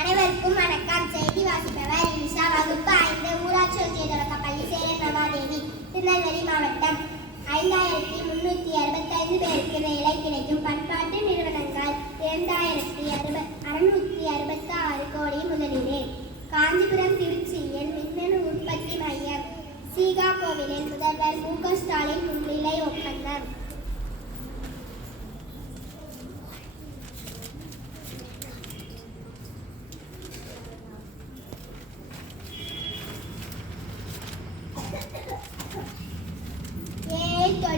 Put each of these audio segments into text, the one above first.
அனைவருக்கும் வணக்கம். செய்தி வாசிப்பவர் இனிஷா வகுப்பு ஐந்து ஊராட்சி ஒன்றிய தொடக்கப்பள்ளி சேலம் பிரபாதேவி திருநெல்வேலி மாவட்டம். ஐந்தாயிரத்தி முன்னூற்றி அறுபத்தைந்து பேருக்கு வேலை கிடைக்கும் பண்பாட்டு நிறுவனங்கள் இரண்டாயிரத்தி அறுப அறுநூற்றி அறுபத்தி ஆறு கோடி முதலீடு. காஞ்சிபுரம் திருச்சியில் மின்னணு உற்பத்தி மையம். சீகா கோவிலில் முதல்வர் மு க ஸ்டாலின்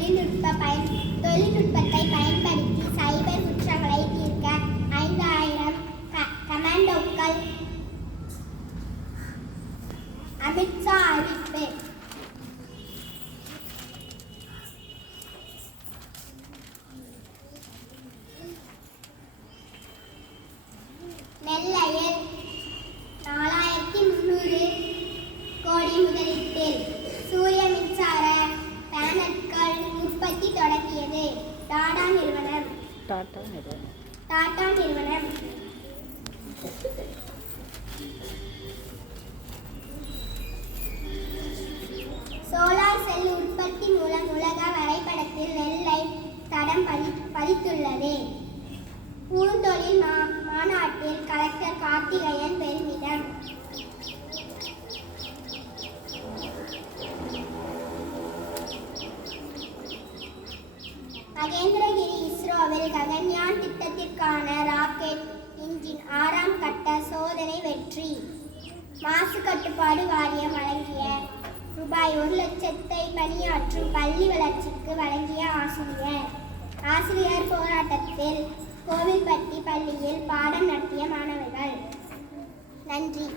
தொழில்நுட்ப பயன் தொழில்நுட்பத்தை பயன்படுத்தி சைபர் குற்றங்களை தீர்க்க ஐந்தாயிரம் க- கமாண்டோக்கள் அமித்ஷா அறிவிப்பு. டாட்டா நிறுவனம் டாடா நிறுவனம். சோலார் செல் உற்பத்தி மூலம் உலக வரைபடத்தில் நெல்லை தடம் பதி பதித்துள்ளது. பூந்தொழில் மா மாநாட்டில் கலெக்டர் கார்த்திகேயன் பெருமிதம் மகேந்திரகிரி இஸ்ரோவில் ககன்யான் திட்டத்திற்கான ராக்கெட் இன்ஜின் ஆறாம் கட்ட சோதனை வெற்றி. மாசு கட்டுப்பாடு வாரியம் வழங்கிய ரூபாய் ஒரு லட்சத்தை பணியாற்றும் பள்ளி வளர்ச்சிக்கு வழங்கிய ஆசிரியர். ஆசிரியர் போராட்டத்தில் கோவில்பட்டி பள்ளியில் பாடம் நடத்திய மாணவர்கள். நன்றி.